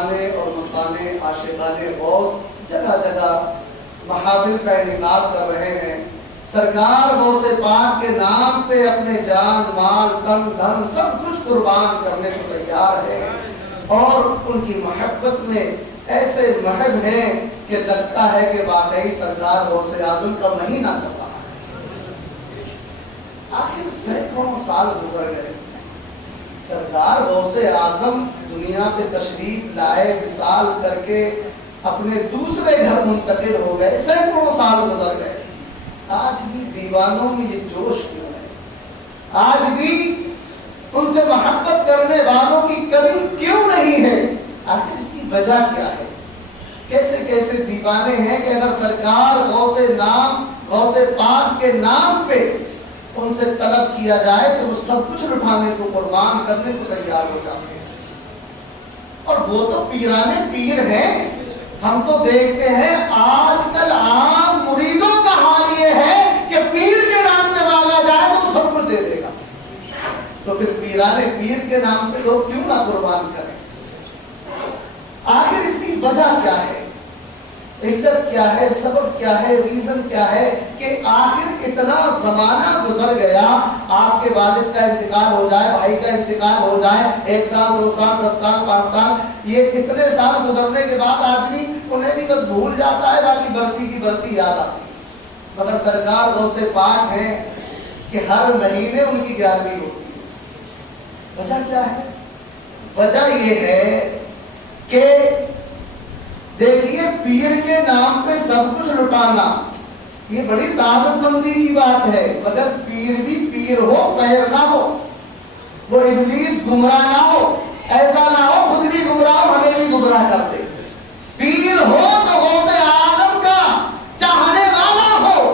دیوانے اور مستانے عاشقانے غوث جگہ جگہ محافل کا انعقاد کر رہے ہیں. سرکار غوث پاک کے نام پہ اپنے جان مال تن دھن سب کچھ قربان کرنے کو تیار ہے اور ان کی محبت میں ایسے محب ہیں کہ لگتا ہے کہ واقعی سرکار غوث اعظم کا مہینہ چل رہا ہے. آخر سینکڑوں سال گزر گئے. سرکار غوث اعظم دنیا پہ تشریف لائے وصال کر کے اپنے دوسرے گھر منتقل ہو گئے. سینکڑوں سال گزر گئے. آج بھی دیوانوں میں یہ جوش کیوں ہے؟ آج بھی ان سے محبت کرنے والوں کی کمی کیوں نہیں ہے؟ آخر اس کی وجہ کیا ہے؟ کیسے کیسے دیوانے ہیں کہ اگر سرکار غوث پاک کے نام پہ ان سے طلب کیا جائے تو وہ سب کچھ اٹھانے کو قربان کرنے کو تیار ہو جاتے ہیں. اور وہ تو پیرانے پیر ہیں. ہم تو دیکھتے ہیں آج کل عام مریدوں کا حال یہ ہے کہ پیر کے نام پہ مانگا جائے تو سب کچھ دے دے گا. تو پھر پیرانے پیر کے نام پہ لوگ کیوں نہ قربان کریں؟ آخر اس کی وجہ کیا ہے؟ علت کیا ہے؟ سبب کیا ہے؟ ریزن کیا ہے کہ آخر اتنا زمانہ گزر گیا؟ آپ کے والد کا انتقال ہو جائے, بھائی کا انتقال ہو جائے, 1 سال 2 سال 10 سال 5 سال, یہ اتنے سال گزرنے کے بعد آدمی انہیں بھی بس بھول جاتا ہے, باقی برسی کی برسی یاد آتی. مگر سرکار غوث پاک ہیں کہ ہر مہینے ان کی 11ویں ہوتی ہے. وجہ کیا ہے؟ وجہ یہ ہے کہ دیکھیے پیر کے نام پہ سب کچھ لٹانا یہ بڑی سعادت مندی کی بات ہے, مگر پیر بھی پیر ہو, پیر نہ ہو, وہ ابلیس گمراہ نہ ہو, ایسا نہ ہو خود بھی گمراہ ہو ہمیں بھی گمراہ کر دے. پیر ہو تو غوث اعظم کا چاہنے والا ہو,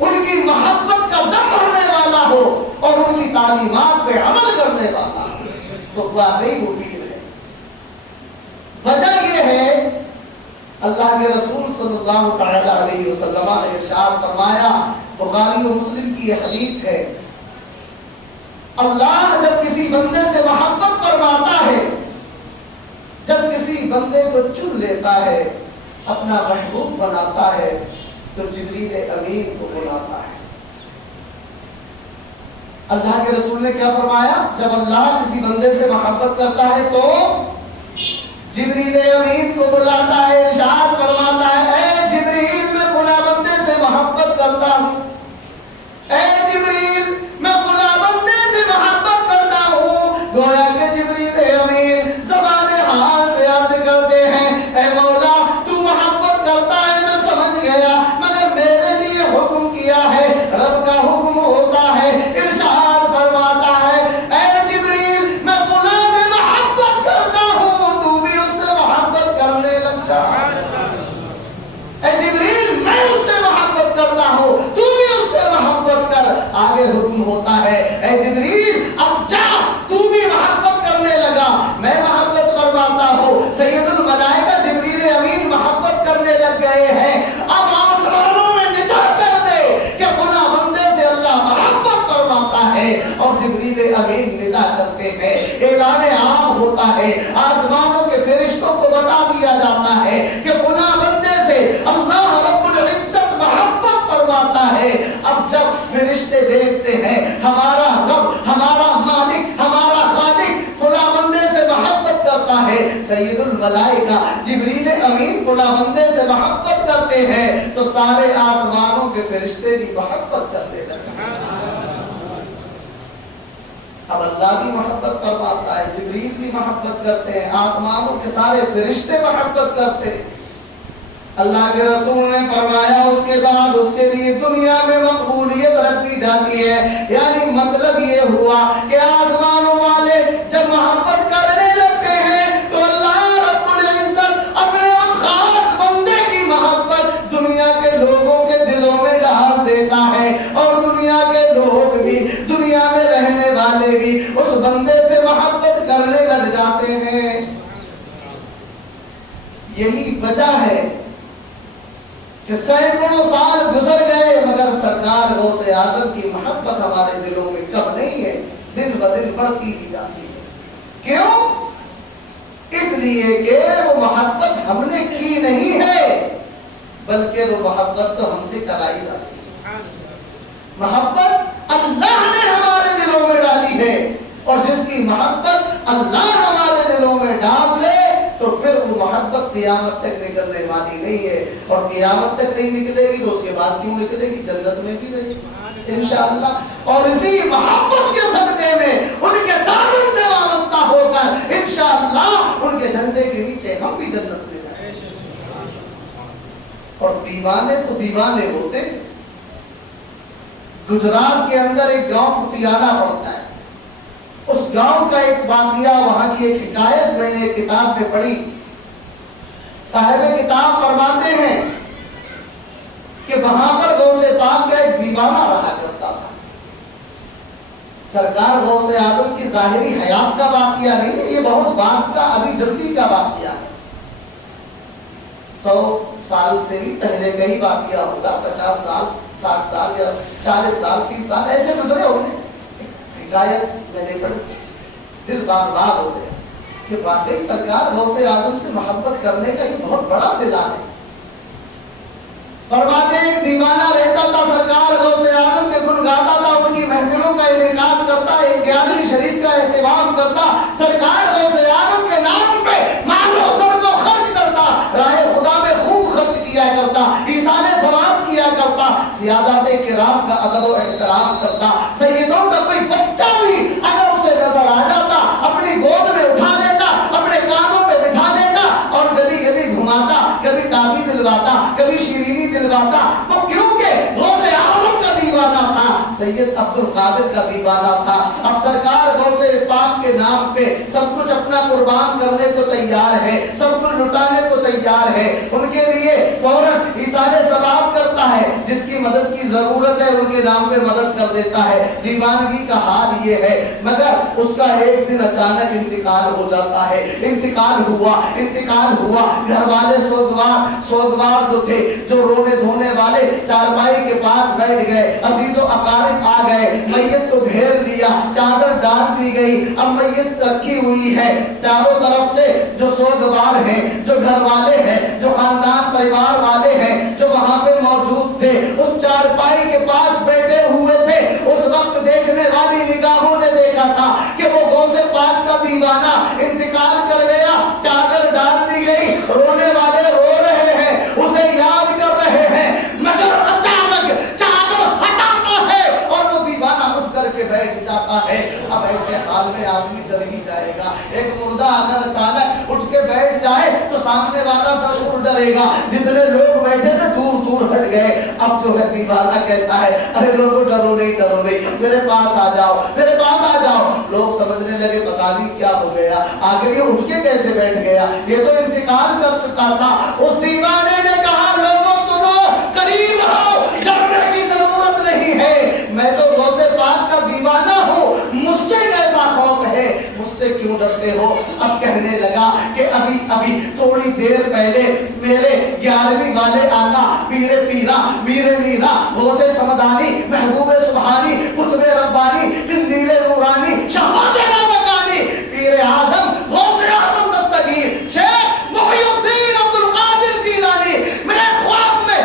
ان کی محبت کا دم بھرنے والا ہو اور ان کی تعلیمات پہ عمل کرنے والا ہو, تو واقعی وہ پیر ہے. وجہ یہ ہے اللہ کے رسول صلی اللہ تعالی علیہ وسلم نے ارشاد فرمایا, بخاری و مسلم کی یہ حدیث ہے, اللہ جب کسی بندے سے محبت فرماتا ہے, جب کسی بندے کو چن لیتا ہے, اپنا محبوب بناتا ہے, تو جبریل امین کو بلاتا ہے. اللہ کے رسول نے کیا فرمایا؟ جب اللہ کسی بندے سے محبت کرتا ہے تو جبریل امین کو بلاتا ہے, ارشاد فرماتا ہے اے جبریل میں فلاں بندے سے محبت کرتا ہوں, اے جبریل میں فلاں بندے سے محبت کرتا ہوں. گویا کہ جبریل امین زبان حال سے عرض کرتے ہیں اے مولا تو محبت کرتا ہے میں سمجھ گیا, مگر میرے لیے حکم کیا ہے, رب کا حکم ہوتا ہے. ارشاد فرماتا ہے اے جبریل میں فلاں سے محبت کرتا ہوں, تو بھی اس سے محبت کرنے لگ جا. اے جبریل میں اس سے محبت کرتا ہوں, تو بھی اس سے محبت کر. آگے حکم ہوتا ہے اے جبریل اب جا, تو بھی محبت کرنے لگا, میں محبت کرواتا ہوں. سید الملائکہ جبریل امین محبت کرنے لگ گئے ہیں. اب آسمانوں میں ندا کر دے کہ فلاں بندے سے اللہ محبت فرماتا ہے, اور جبریل امین ندا کرتے ہیں, اعلان عام ہوتا ہے, آسمانوں کے فرشتوں کو بتا دیا جاتا ہے کہ فلاں بندے سے اللہ رب العزت محبت فرماتا ہے. اب جب فرشتے دیکھتے ہیں ہمارا رب, ہمارا مالک, ہمارا خالق فلاں بندے سے محبت کرتا ہے, سید الملائکہ جبریل امین فلاں بندے سے محبت کرتے ہیں, تو سارے آسمانوں کے فرشتے بھی محبت کرتے لگتے ہیں. اب اللہ بھی محبت فرماتا ہے, جبریل بھی محبت کرتے ہیں, آسمانوں کے سارے فرشتے محبت کرتے ہیں. اللہ کے رسول نے فرمایا اس کے بعد اس کے لیے دنیا میں مقبولیت رکھ دی جاتی ہے. یعنی مطلب یہ ہوا کہ آسمانوں والے جب محبت کرنے لگتے ہیں تو اللہ رب العزت اپنے اس خاص بندے کی محبت دنیا کے لوگوں کے دلوں میں ڈال دیتا ہے, اور دنیا کے لوگ بھی, دنیا میں رہنے والے بھی اس بندے سے محبت کرنے لگ جاتے ہیں. یہی وجہ ہے کہ سینکڑوں سال گزر گئے مگر سرکار غوث اعظم کی محبت ہمارے دلوں میں کم نہیں ہے, دن بدن بڑھتی ہی جاتی ہے. کیوں؟ اس لیے کہ وہ محبت ہم نے کی نہیں ہے، بلکہ وہ محبت تو ہم سے کرائی جاتی ہے۔ محبت اللہ نے ہمارے دلوں میں ڈالی ہے، اور جس کی محبت اللہ ہمارے دلوں میں ڈال دے تو پھر وہ محبت قیامت تک نکلنے والی نہیں ہے، اور قیامت تک نہیں نکلے گی تو اس کے بعد کیوں نکلے گی؟ جنت میں بھی رہے گی انشاءاللہ۔ اور اسی محبت کے صدقے میں ان کے دامن سے وابستہ ہو کر انشاءاللہ ان کے جھنڈے کے نیچے ہم بھی جنت میں جائیں۔ اور دیوانے تو دیوانے ہوتے ہیں۔ گجرات کے اندر ایک گاؤں پتیانہ پڑتا ہے، اس گاؤں کا ایک واقعہ، وہاں کی ایک حکایت میں نے ایک کتاب میں پڑھی۔ صاحب کتاب فرماتے ہیں کہ وہاں پر غوث پاک کا ایک دیوانہ رہا کرتا تھا۔ سرکار غوث اعظم کی ظاہری حیات کا واقعہ نہیں ہے، یہ بہت بعد کا، ابھی جلدی کا واقعہ ہے۔ 100 سال سے بھی پہلے کا ہی واقعہ ہوگا، 50 سال 60 سال یا 40 سال 30 سال ایسے گزرے ہونے۔ حکایت میں نے پڑھی، دل بار بار ہو گیا کہ واقعی سرکار غوث اعظم سے محبت کرنے کا یہ بہت بڑا صلہ ہے۔ فرماتے ہیں ایک دیوانہ رہتا تھا، سرکار غوث اعظم کے گن گاتا تھا، ان کی محفلوں کا انعقاد کرتا، ایک گیارہویں شریف کا اہتمام کرتا، سرکار غوث اعظم کے نام پہ مال و سر کو خرچ کرتا، راہ خدا میں خوب خرچ کیا کرتا، ایصال ثواب کیا کرتا، سیادات کرام کا ادب و احترام کرتا، سیدوں کا کوئی بچہ بھی اگر اسے نظر آ جاتا اپنی گود میں اٹھا لیتا، اپنے کانوں پہ بٹھا لیتا اور گلی گلی گھماتا، کبھی ٹافی دلواتا، کبھی شیرینی دلواتا۔ وہ کیوں کہ غوث اعظم کا دیوانہ تھا، سید عبد القادر کا دیوانہ تھا۔ اب سرکار غوث پاک کے نام پہ سب کچھ اپنا قربان کرنے کو تیار ہے، سب کچھ لٹانے کو تیار ہے، ان کے لیے فوراً ایصال ثواب کرتا ہے، جس کی مدد کی ضرورت ہے ان کے نام پہ مدد کر دیتا ہے۔ دیوانگی کا حال یہ ہے، مگر اس کا ایک دن اچانک انتقال ہو جاتا ہے۔ انتقال ہوا، گھر والے سوگوار جو تھے، جو رونے دھونے والے چارپائی کے پاس بیٹھ گئے، عزیز و اقارب آ گئے، میت کو گھیر لیا، چادر ڈال دی گئی، اب میت رکھی ہوئی ہے، چاروں طرف سے جو سوگوار ہیں، جو گھر والے ہیں، جو خاندان پریوار والے ہیں، جو وہاں پہ موجود تھے، اس چارپائی کے پاس بیٹھے ہوئے تھے۔ اس وقت دیکھنے والی نگاہوں نے دیکھا تھا کہ وہ غوث پاک کا دیوانہ انتقال کر گیا، چادر ڈال دی گئی، رونے والے رو رہے ہیں، اسے یاد کر رہے ہیں، مگر اچانک چادر ہٹاتا ہے اور وہ دیوانہ اٹھ کر کے بیٹھ جاتا ہے۔ اب ایسے حال میں آدمی ڈر ہی جائے گا، ایک مردہ اگر اچانک اٹھ کے بیٹھ جائے تو سامنے والا ضرور ڈرے گا۔ جتنے لوگ بیٹھے تھے دور دور ہٹ گئے۔ اب جو ہے دیوانہ کہتا ہے ارے لوگوں ڈرو نہیں، میرے پاس آ جاؤ۔ لوگ سمجھنے لگے پتہ نہیں کیا ہو گیا، آخر یہ اٹھ کے کیسے بیٹھ گیا، یہ تو انتقال کر چکا تھا۔ اس دیوانے نے کہا لوگوں سنو، قریب آؤ، ڈرنے کی ضرورت نہیں ہے، میں تو غوث پاک کا دیوانہ ہوں، مجھ سے کیسا خوف ہے، مجھ سے کیوں ڈرتے ہو؟ اب کہنے لگا کہ ابھی تھوڑی دیر پہلے میرے 11ویں والے آقا پیر پیرا میر میرا غوث سمدانی محبوب سبحانی قطب ربانی قندیل نورانی شہباز مکانی پیر اعظم غوث اعظم دستگیر شیخ محی الدین عبد القادر جیلانی میرے خواب میں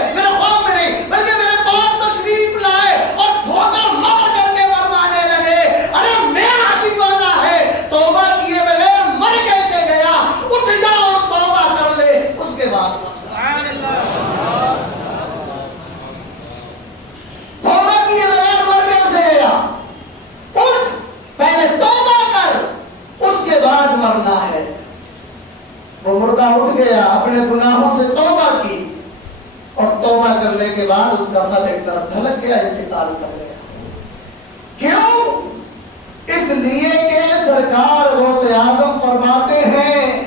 نہیں بلکہ میرے پاس تشریف لائے اور ٹھوکر مار کر کے فرمانے لگے ارے میرا دیوانہ ہے، توبہ کیے بغیر مر کیسے گیا، اٹھ جا اور توبہ کر لے۔ اس کے بعد توبہ کیے بغیر مر کیسے گیا، اٹھ پہلے توبہ کر، اس کے بعد مرنا ہے۔ وہ مردہ اٹھ گیا، اپنے گناہوں سے توبہ کی اور توبہ کرنے کے بعد اس کا سر ایک طرف ڈھلک گیا، انتقال کر گیا۔ کیوں؟ اس لیے کہ سرکار غوث اعظم فرماتے ہیں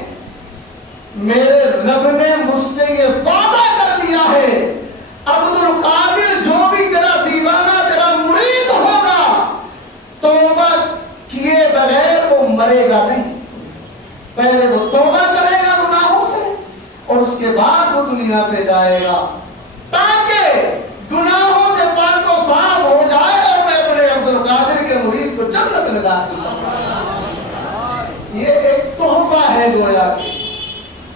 میرے رب نے مجھ سے یہ وعدہ کر لیا ہے عبد القادر جو بھی تیرا دیوانہ تیرا مرید ہوگا توبہ کیے بغیر وہ مرے گا نہیں، پہلے وہ توبہ کرے گا گناہوں سے اور اس کے بعد وہ دنیا سے جائے گا تاکہ گناہوں سے پاک و صاف ہو جائے اور میں اپنے عبد القادر کے مرید کو جنت میں داخل کروں۔ یہ ایک تحفہ ہے گویا کہ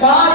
5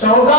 14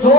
2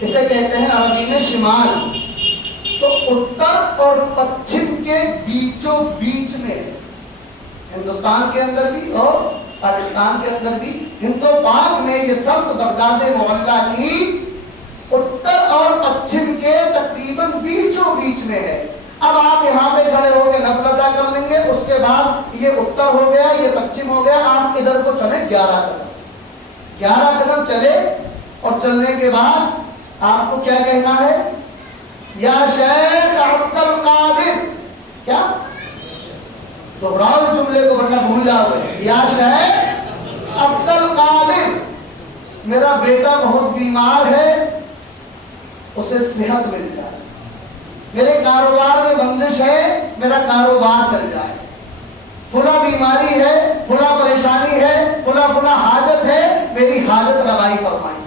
اسے کہتے ہیں عربی میں شمال. تو اتر اور پچھم کے بیچوں بیچ میں، ہندوستان کے اندر بھی اور پاکستان کے اندر بھی، ہند و پاک میں یہ سمت بغداد معلیٰ کی اتر اور پچھم کے تقریباً بیچوں بیچ میں ہے. اب آپ یہاں پہ کھڑے ہو کے نفل ادا کر لیں گے، اس کے بعد یہ اتر ہو گیا، یہ پچھم ہو گیا، آپ ادھر کو چلے 11 قدم، 11 قدم چلے، اور چلنے کے بعد آپ کو کیا کہنا ہے؟ یا شیخ عبد القادر، کیا دوہراؤ جملے کو ورنہ بھول جاؤ گے. یا شیخ عبد القادر، میرا بیٹا بہت بیمار ہے، اسے صحت مل جائے. میرے کاروبار میں بندش ہے، میرا کاروبار چل جائے. فلاں بیماری ہے، فلاں پریشانی ہے، فلاں حاجت ہے، میری حاجت روائی فرمائی.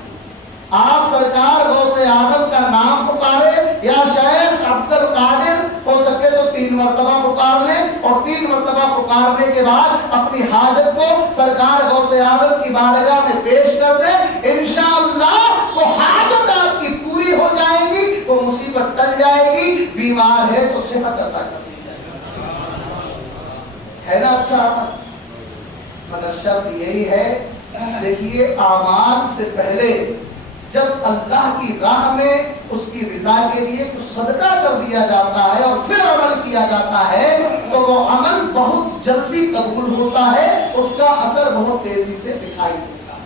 آپ سرکار غوث اعظم کا نام پکارے، یا شیخ عبد القادر، ہو سکے تو 3 مرتبہ پکار لیں، اور 3 مرتبہ پکارنے کے بعد اپنی حاجت کو سرکار غوث اعظم کی بارگاہ میں پیش کر دیں. انشاءاللہ وہ حاجت آپ کی پوری ہو جائے گی، وہ مصیبت ٹل جائے گی. بیمار ہے تو صحت عطا کر دی جائے گی. ہے نا اچھا عمل؟ مگر شرط یہی ہے، دیکھیے اعمال سے پہلے جب اللہ کی راہ میں اس کی رضا کے لیے کچھ صدقہ کر دیا جاتا ہے اور پھر عمل کیا جاتا ہے تو وہ عمل بہت جلدی قبول ہوتا ہے، اس کا اثر بہت تیزی سے دکھائی دیتا ہے.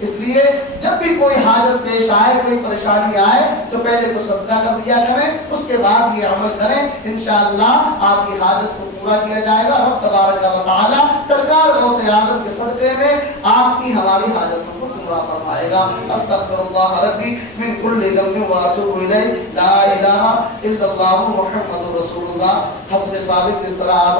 اس لیے جب بھی کوئی حاجت پیش آئے، کوئی پریشانی آئے تو پہلے تو صدقہ کر دیا کریں، اس کے بعد یہ عمل کریں. انشاءاللہ آپ کی حاجت کو پورا کیا جائے گا. رب تبارک و تعالی سرکار غوث اعظم کے صدقے میں آپ کی ہماری حاجتوں کو پورا فرمائے گا. استغفر اللہ ربی من کل ذنب واتوب الیہ، لا الہ الا اللہ محمد رسول اللہ. حسب ثابت اس طرح